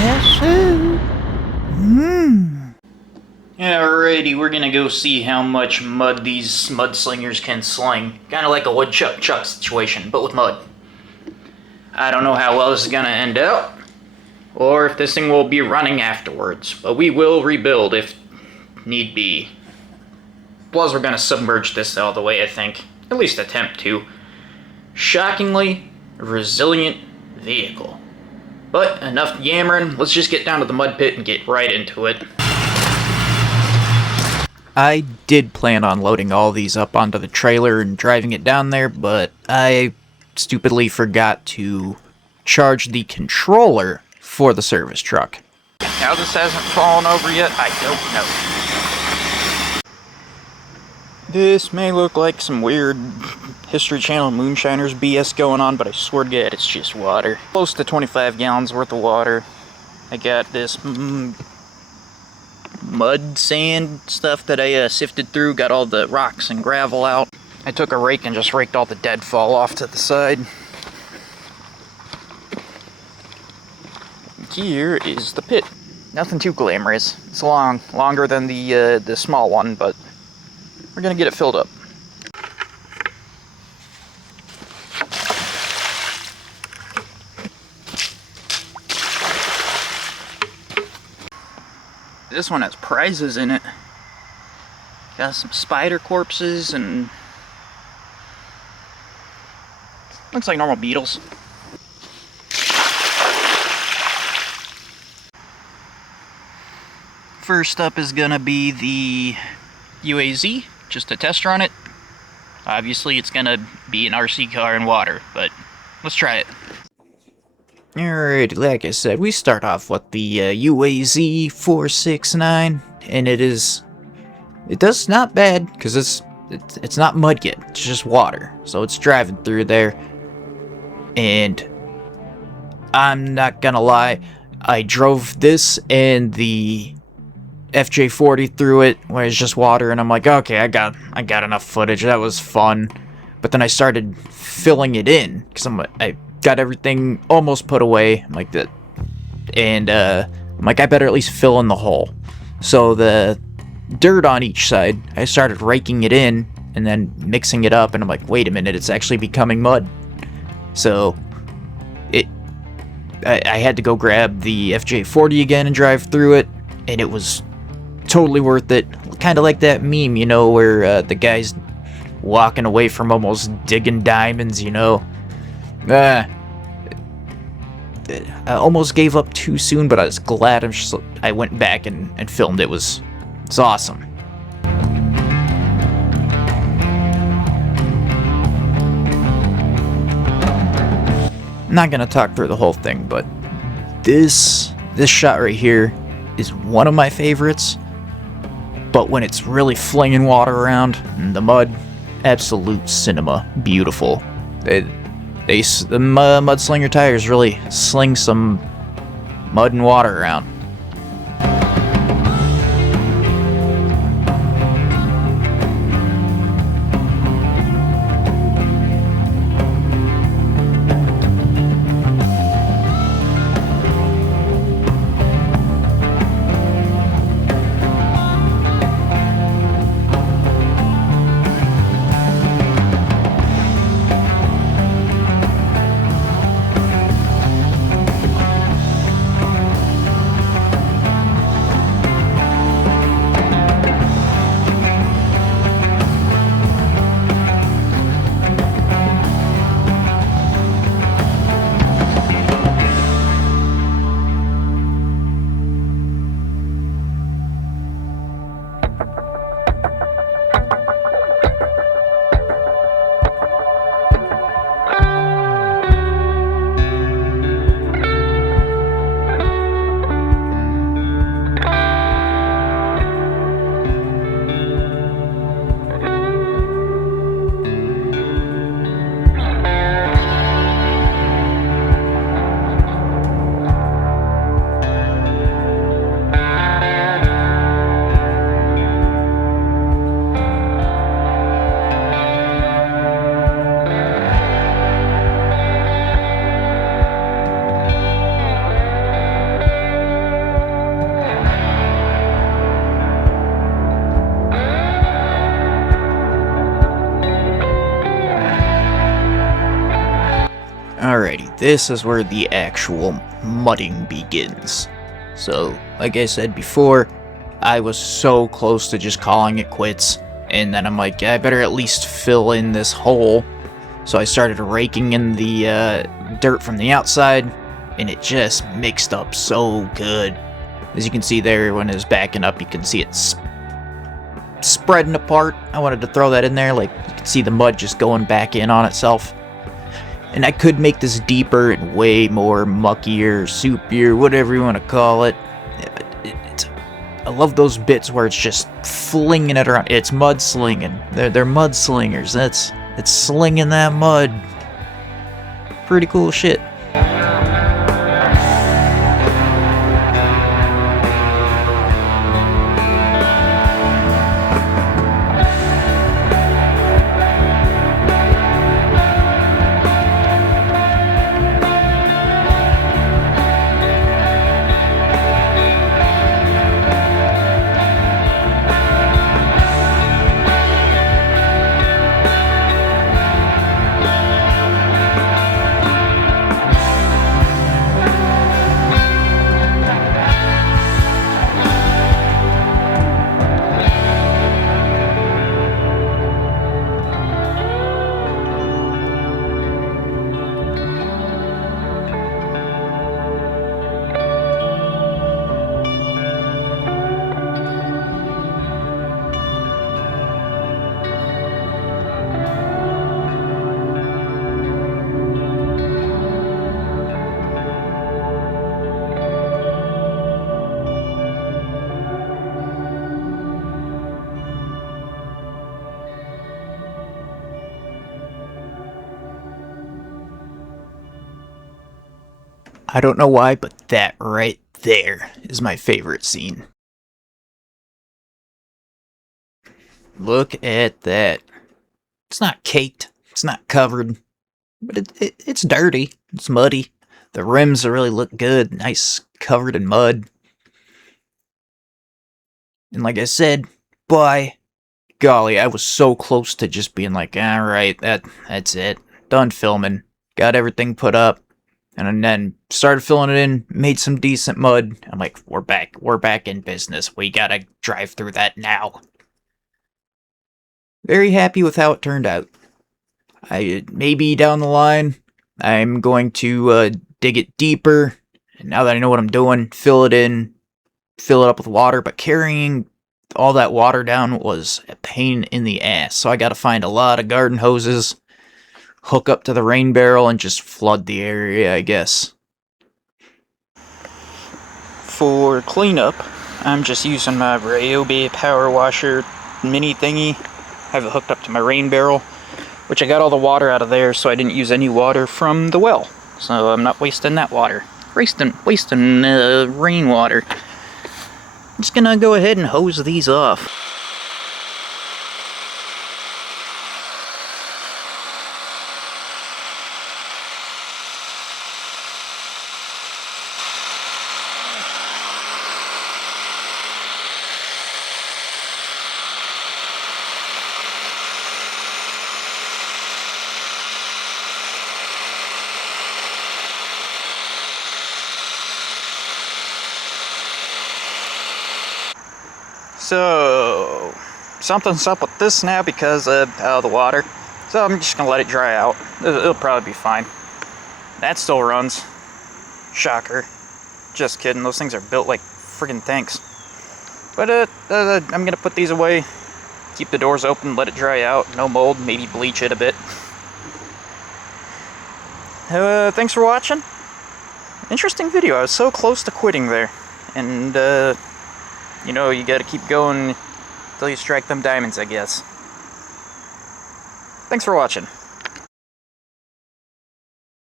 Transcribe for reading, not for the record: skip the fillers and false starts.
Guess who? Alrighty, we're gonna go see how much mud these mudslingers can sling. Kinda like a woodchuck chuck situation, but with mud. I don't know how well this is gonna end out, or if this thing will be running afterwards, but we will rebuild if need be. Plus, we're gonna submerge this all the way, I think. At least attempt to. Shockingly resilient vehicle. But enough yammering, let's just get down to the mud pit and get right into it. I did plan on loading all these up onto the trailer and driving it down there, but I stupidly forgot to charge the controller for the service truck. How this hasn't fallen over yet, I don't know. This may look like some weird History Channel Moonshiners BS going on, but I swear to God, it's just water. Close to 25 gallons worth of water. I got this mud, sand stuff that I sifted through, got all the rocks and gravel out. I took a rake and just raked all the deadfall off to the side. Here is the pit. Nothing too glamorous. It's longer than the small one, but we're gonna get it filled up. This one has prizes in it. Got some spider corpses and looks like normal beetles. First up is gonna be the UAZ, just a test run it. Obviously it's gonna be an RC car in water, but let's try it. Alright, like I said, we start off with the UAZ 469, and it does not bad, because it's not mud yet, it's just water, so it's driving through there, and I'm not gonna lie, I drove this and the FJ40 through it, where it's just water, and I'm like, okay, I got enough footage, that was fun, but then I started filling it in, because I got everything almost put away, like that, and I'm like, I better at least fill in the hole. So the dirt on each side, I started raking it in and then mixing it up, and I'm like, wait a minute, it's actually becoming mud. So I had to go grab the FJ40 again and drive through it, and it was totally worth it. Kind of like that meme, you know, where the guy's walking away from almost digging diamonds, you know. I almost gave up too soon, but I was glad I went back and filmed it. It's awesome. I'm not gonna talk through the whole thing, but this shot right here is one of my favorites. But when it's really flinging water around in the mud, absolute cinema, beautiful. The mudslinger tires really sling some mud and water around. this is where the actual mudding begins. So, like I said before, I was so close to just calling it quits, and then I'm like, I better at least fill in this hole. So I started raking in the dirt from the outside, and it just mixed up so good. As you can see there, when it was backing up, you can see it spreading apart. I wanted to throw that in there, like you can see the mud just going back in on itself. And I could make this deeper and way more muckier, soupier, whatever you want to call it. I love those bits where it's just flinging it around. It's mud slinging. They're mud slingers. It's slinging that mud. Pretty cool shit. I don't know why, but that right there is my favorite scene. Look at that. It's not caked, it's not covered, but it's dirty, it's muddy. The rims really look good, nice covered in mud. And like I said, by golly, I was so close to just being like, alright, that's it. Done filming. Got everything put up. And then started filling it in, made some decent mud. I'm like, we're back in business. We gotta drive through that now. Very happy with how it turned out. Maybe down the line, I'm going to dig it deeper. And now that I know what I'm doing, fill it in, fill it up with water. But carrying all that water down was a pain in the ass. So I gotta find a lot of garden hoses, hook up to the rain barrel, and just flood the area, I guess. For cleanup, I'm just using my Ryobi power washer mini thingy. I have it hooked up to my rain barrel, which I got all the water out of there, so I didn't use any water from the well. So I'm not wasting that water. Wasting rainwater. I'm just gonna go ahead and hose these off. So, something's up with this now because of the water. So I'm just gonna let it dry out. It'll probably be fine. That still runs. Shocker. Just kidding, those things are built like friggin' tanks. But I'm gonna put these away. Keep the doors open, let it dry out. No mold, maybe bleach it a bit. Thanks for watching. Interesting video. I was so close to quitting there. And, you know, you gotta keep going till you strike them diamonds, I guess. Thanks for watching.